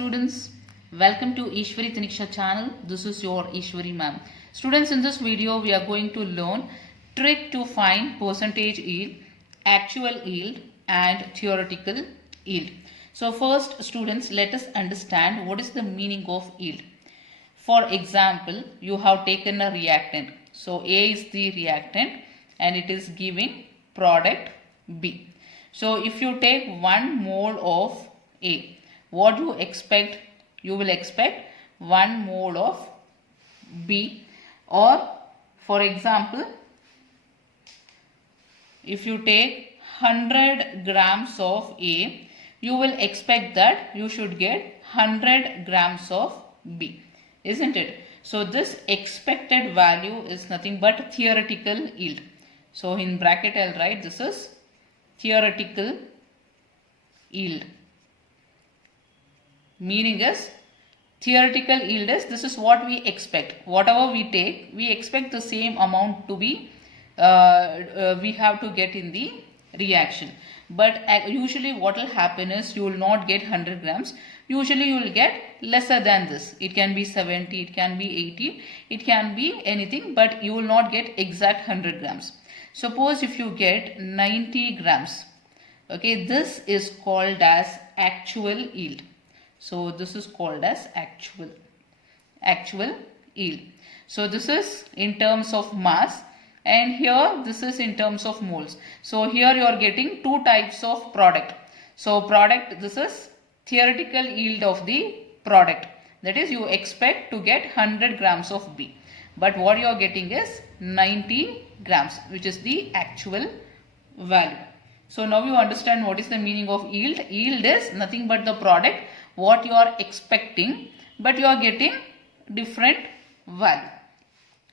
students, welcome to Eshwari channel. This is your Eshwari Ma'am. Students, in this video we are going to learn trick to find percentage yield, actual yield and theoretical yield. So first students, let us understand what is the meaning of yield. For example, you have taken a reactant. So A is the reactant and it is giving product B. So if you take 1 mole of A, what you expect? You will expect 1 mole of B, or for example, if you take 100 grams of A, you will expect that you should get 100 grams of B, isn't it? So this expected value is nothing but theoretical yield. So in bracket I'll write this is theoretical yield. Meaning is theoretical yield is this is what we expect. Whatever we take, we expect the same amount to be we have to get in the reaction. But usually what will happen is you will not get 100 grams. Usually you will get lesser than this. It can be 70, it can be 80, it can be anything, but you will not get exact 100 grams. Suppose if you get 90 grams, okay, this is called as actual yield. So this is called as actual yield. So this is in terms of mass and here this is in terms of moles. So here you are getting two types of product. So product, this is theoretical yield of the product. That is, you expect to get 100 grams of B. But what you are getting is 90 grams, which is the actual value. So now you understand what is the meaning of yield. Yield is nothing but the product what you are expecting, but you are getting different value.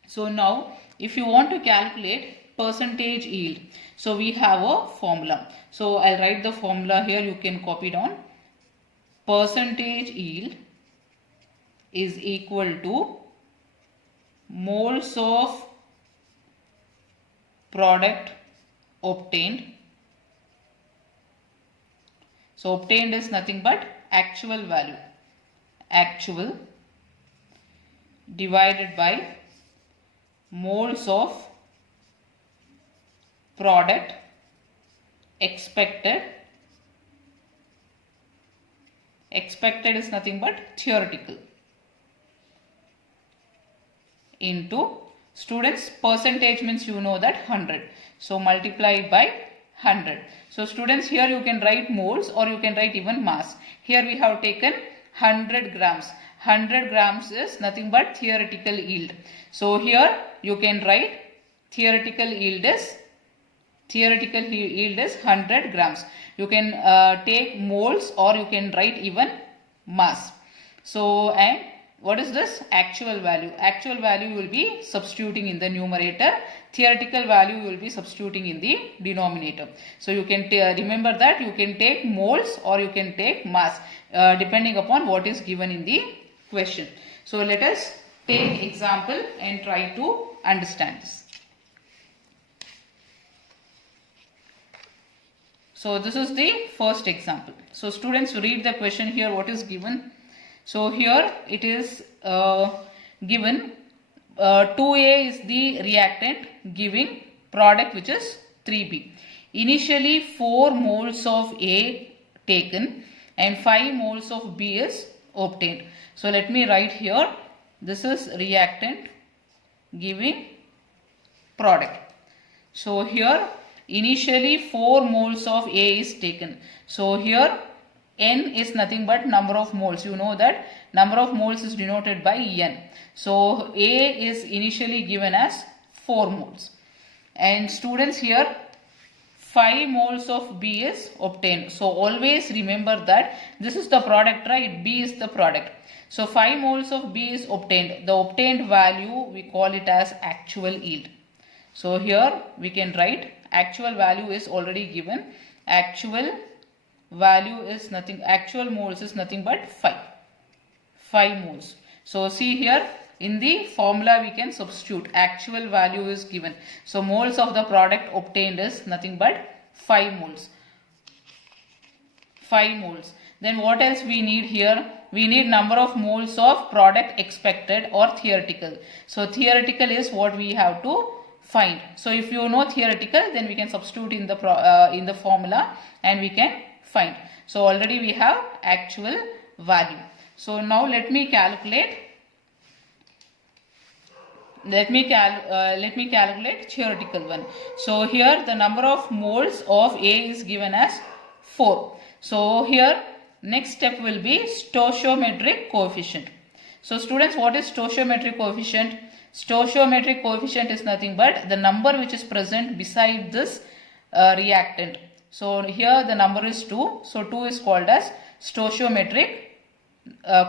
So now if you want to calculate percentage yield, so we have a formula. So I'll write the formula here, you can copy down. Percentage yield is equal to moles of product obtained. So obtained is nothing but actual value, actual divided by moles of product expected. Expected is nothing but theoretical into students percentage means you know that 100. So multiply by 100. So students, here you can write moles or you can write even mass. Here we have taken 100 grams. 100 grams is nothing but theoretical yield. So here you can write theoretical yield is 100 grams. You can take moles or you can write even mass. So and what is this? Actual value. Actual value will be substituting in the numerator. Theoretical value will be substituting in the denominator. So you can remember that you can take moles or you can take mass depending upon what is given in the question. So let us take example and try to understand this. So this is the first example. So students, read the question here what is given. So here it is given 2A is the reactant giving product which is 3B. Initially 4 moles of A taken and 5 moles of B is obtained. So let me write here, this is reactant giving product. So here initially 4 moles of A is taken. So here N is nothing but number of moles. You know that number of moles is denoted by N. So A is initially given as 4 moles. And students, here 5 moles of B is obtained. So always remember that this is the product, right? B is the product. So 5 moles of B is obtained. The obtained value we call it as actual yield. So here we can write actual value is already given. Actual value is nothing, actual moles is nothing but 5 moles. So see here in the formula we can substitute actual value is given. So moles of the product obtained is nothing but 5 moles. 5 moles. Then what else we need here? we need number of moles of product expected or theoretical. So theoretical is what we have to find. So if you know theoretical, then we can substitute in the formula and we can find. So already we have actual value. So now let me calculate. Let me calculate theoretical one. So here the number of moles of A is given as 4. So here next step will be stoichiometric coefficient. So students, what is stoichiometric coefficient? Stoichiometric coefficient is nothing but the number which is present beside this reactant. So here the number is 2. So 2 is called as stoichiometric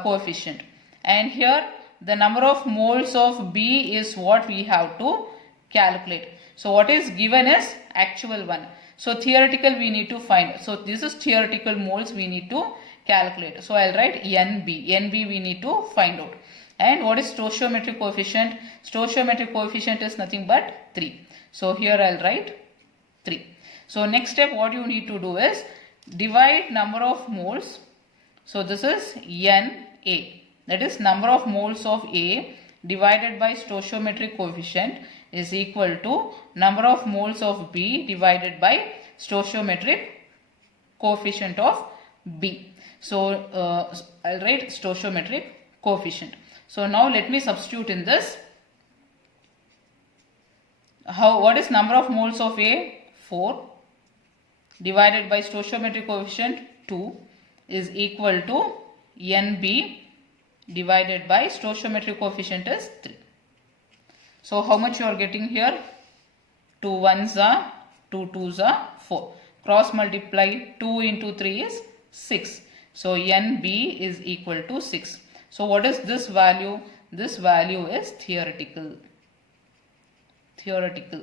coefficient. And here the number of moles of B is what we have to calculate. So what is given is actual one. So theoretical we need to find. So this is theoretical moles we need to calculate. So I'll write NB. NB we need to find out. And what is stoichiometric coefficient? Stoichiometric coefficient is nothing but 3. So here I'll write 3. So next step what you need to do is divide number of moles. So this is NA. That is number of moles of A divided by stoichiometric coefficient is equal to number of moles of B divided by stoichiometric coefficient of B. So I'll write stoichiometric coefficient. So now let me substitute in this. What is number of moles of A? 4 divided by stoichiometric coefficient 2 is equal to NB divided by stoichiometric coefficient is 3. So how much you are getting here? 2 1s are 2 2s are 4. Cross multiply 2 into 3 is 6. So NB is equal to 6. So what is this value? This value is theoretical. Theoretical.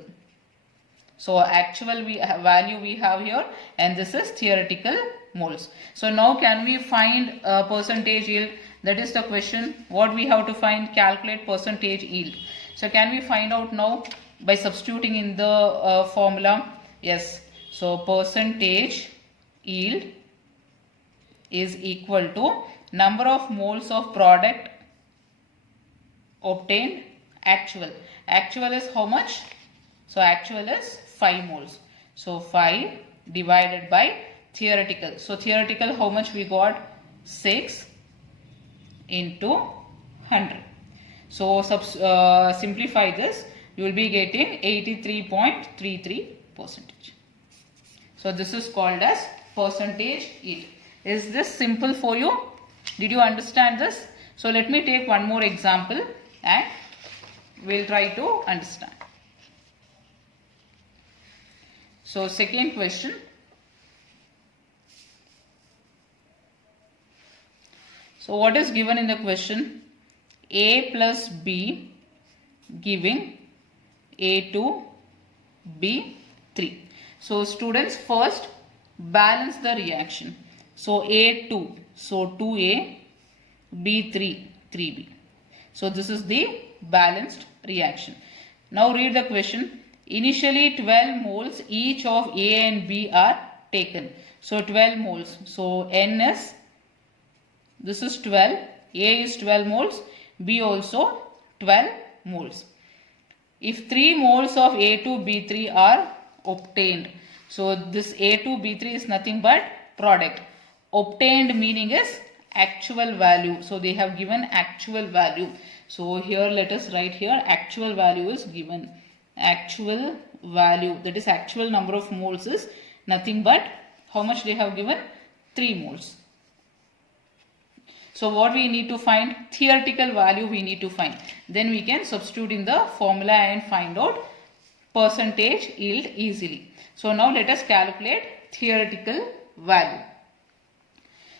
So actual value we have here, and this is theoretical moles. So now can we find percentage yield? That is the question. What we have to find? Calculate percentage yield. So can we find out now by substituting in the formula? Yes. So percentage yield is equal to number of moles of product obtained actual. Actual is how much? So actual is 5 moles. So 5 divided by theoretical. So theoretical how much we got? 6 into 100. So simplify this. You will be getting 83.33%. So this is called as percentage yield. Is this simple for you? Did you understand this? So let me take one more example and we'll try to understand. So second question. So what is given in the question? A plus B giving A2 B3. So students, first balance the reaction. So A2, so 2A, B3, 3B. So this is the balanced reaction. Now read the question. Initially 12 moles each of A and B are taken. So 12 moles. So N is, this is 12. A is 12 moles. B also 12 moles. If 3 moles of A2, B3 are obtained. So this A2, B3 is nothing but product. Obtained meaning is actual value. So they have given actual value. So here let us write here actual value is given. Actual value, that is actual number of moles is nothing but how much they have given? 3 moles. So what we need to find? Theoretical value we need to find. Then we can substitute in the formula and find out percentage yield easily. So now let us calculate theoretical value.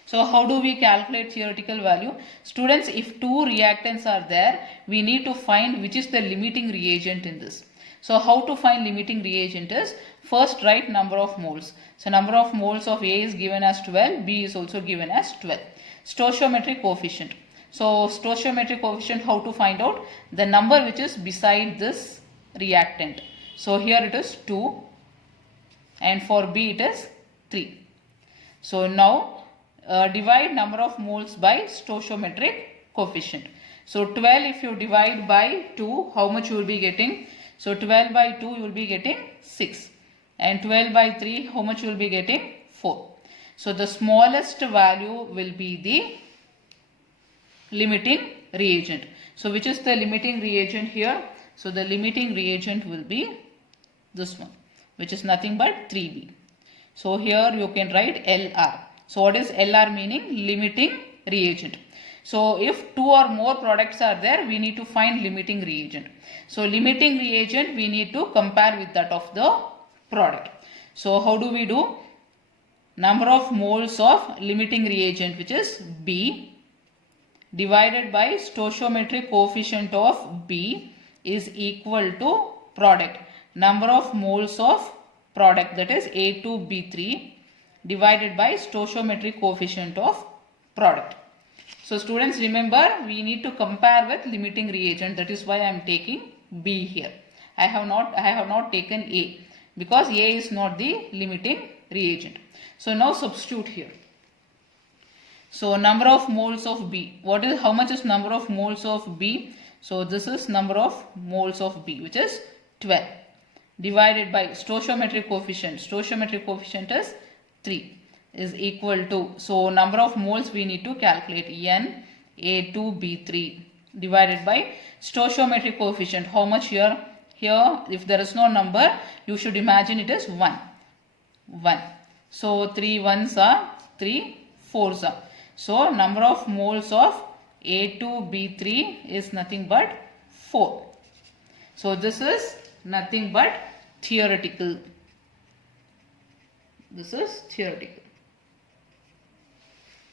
So how do we calculate theoretical value? Students, if 2 reactants are there, we need to find which is the limiting reagent in this. So how to find limiting reagent is, first write number of moles. So number of moles of A is given as 12, B is also given as 12. Stoichiometric coefficient. So stoichiometric coefficient, how to find out? The number which is beside this reactant. So here it is 2 and for B it is 3. So now divide number of moles by stoichiometric coefficient. So 12 if you divide by 2, how much you will be getting? So 12 by 2 you will be getting 6, and 12 by 3 how much you will be getting? 4. So the smallest value will be the limiting reagent. So which is the limiting reagent here? So the limiting reagent will be this one, which is nothing but 3B. So here you can write LR. So what is LR meaning? Limiting reagent. So if 2 or more products are there, we need to find limiting reagent. So limiting reagent we need to compare with that of the product. So how do we do? Number of moles of limiting reagent, which is B, divided by stoichiometric coefficient of B is equal to product. Number of moles of product, that is A2B3, divided by stoichiometric coefficient of product. So students, remember we need to compare with limiting reagent. That is why I am taking B here. I have not taken A because A is not the limiting reagent. So now substitute here. So number of moles of B. How much is number of moles of B? So this is number of moles of B, which is 12, divided by stoichiometric coefficient. Stoichiometric coefficient is 3, is equal to, so number of moles we need to calculate, N A2B3 divided by stoichiometric coefficient. How much here? Here if there is no number, you should imagine it is 1. So 3 ones are 3 fours are. So number of moles of A2B3 is nothing but 4. So this is nothing but theoretical. This is theoretical.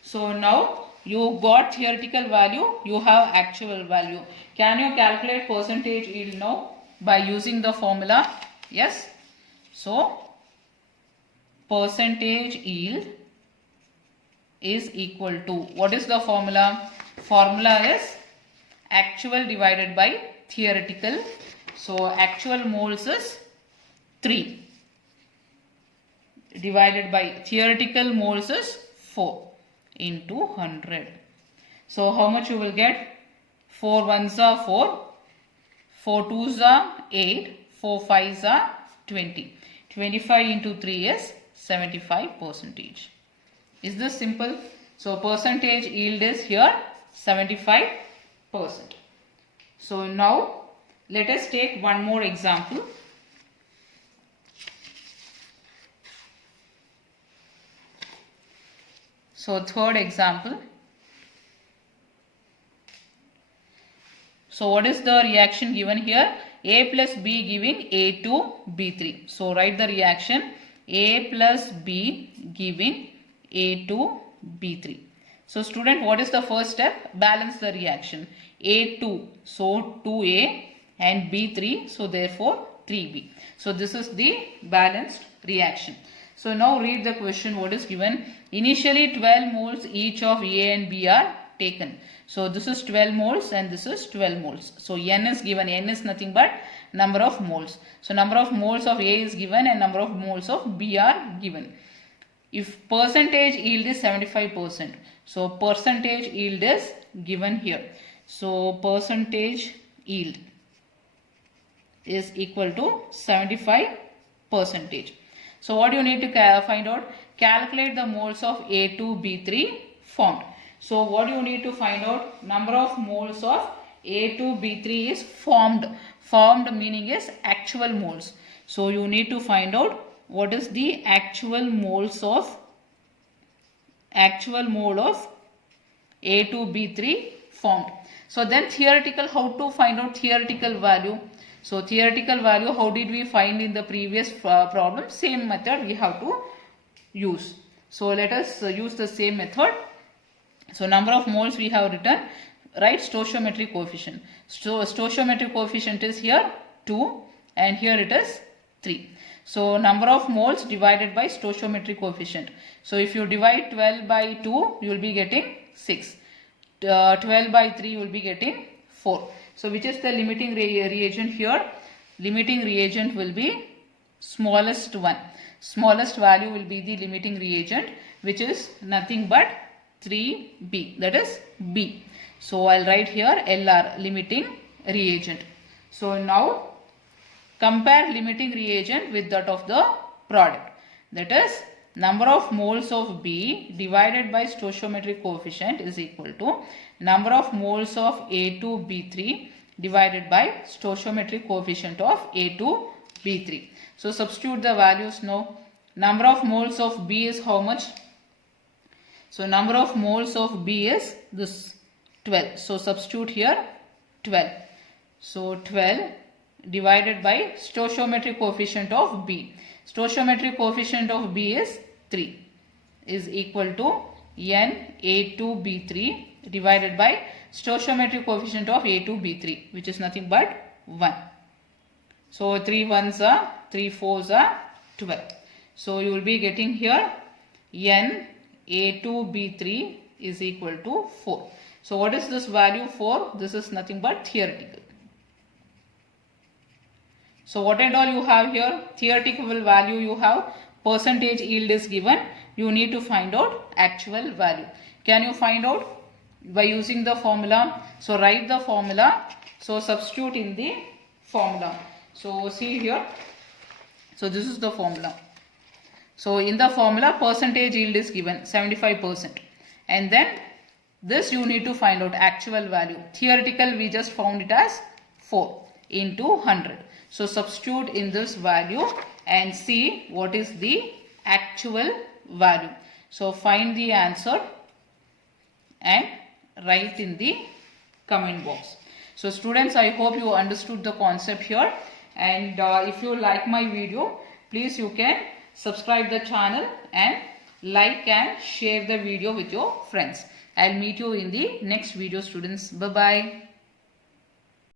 So now you got theoretical value, you have actual value. Can you calculate percentage yield now by using the formula? Yes. So percentage yield is equal to, what is the formula? Formula is actual divided by theoretical. So actual moles is 3 divided by theoretical moles is 4 into 100. So how much you will get? 4 ones are 4, 4 twos are 8, 4 fives are 20. 25 into 3 is 75%. Is this simple? So percentage yield is here 75%. So now let us take one more example. So third example. So what is the reaction given here? A plus B giving A2B3. So write the reaction. A plus B giving A2B3. So student, what is the first step? Balance the reaction. A2, so 2A, and B3, so therefore 3B. So this is the balanced reaction. So now read the question. What is given? Initially 12 moles each of A and B are taken. So this is 12 moles and this is 12 moles. So N is given. N is nothing but number of moles. So number of moles of A is given and number of moles of B are given. If percentage yield is 75%, so percentage yield is given here. So percentage yield is equal to 75%. So what you need to find out? Calculate the moles of A2B3 formed. So what you need to find out? Number of moles of A2B3 is formed. Formed meaning is actual moles. So you need to find out what is the actual mole of A2B3 formed. So then theoretical, how to find out theoretical value? So theoretical value, how did we find in the previous problem? Same method we have to use. So let us use the same method. So number of moles we have written, right? Stoichiometric coefficient. So stoichiometric coefficient is here 2 and here it is 3. So number of moles divided by stoichiometric coefficient. So if you divide 12 by 2, you will be getting 6. 12 by 3 you will be getting 4. So which is the limiting reagent here? Limiting reagent will be smallest one. Smallest value will be the limiting reagent, which is nothing but 3B, that is B. So I'll write here LR, limiting reagent. So now compare limiting reagent with that of the product. That is, number of moles of B divided by stoichiometric coefficient is equal to number of moles of A2B3 divided by stoichiometric coefficient of A2B3. So substitute the values now. Number of moles of B is how much? So number of moles of B is this 12. So substitute here 12. So 12 divided by stoichiometric coefficient of B. Stoichiometric coefficient of B is 3 is equal to Na2B3 divided by stoichiometric coefficient of A2B3, which is nothing but 1. So 3 ones are 3 fours are 12. So you will be getting here Na2B3 is equal to 4. So what is this value for? This is nothing but theoretical. So what and all you have here? Theoretical value you have, percentage yield is given. You need to find out actual value. Can you find out? By using the formula. So write the formula. So substitute in the formula. So see here. So this is the formula. So in the formula, percentage yield is given 75%. And then this you need to find out actual value. Theoretical we just found it as 4 into 100. So substitute in this value and see what is the actual value. So find the answer and write in the comment box. So students, I hope you understood the concept here. And if you like my video, please you can subscribe the channel and like and share the video with your friends. I'll meet you in the next video, students. Bye-bye.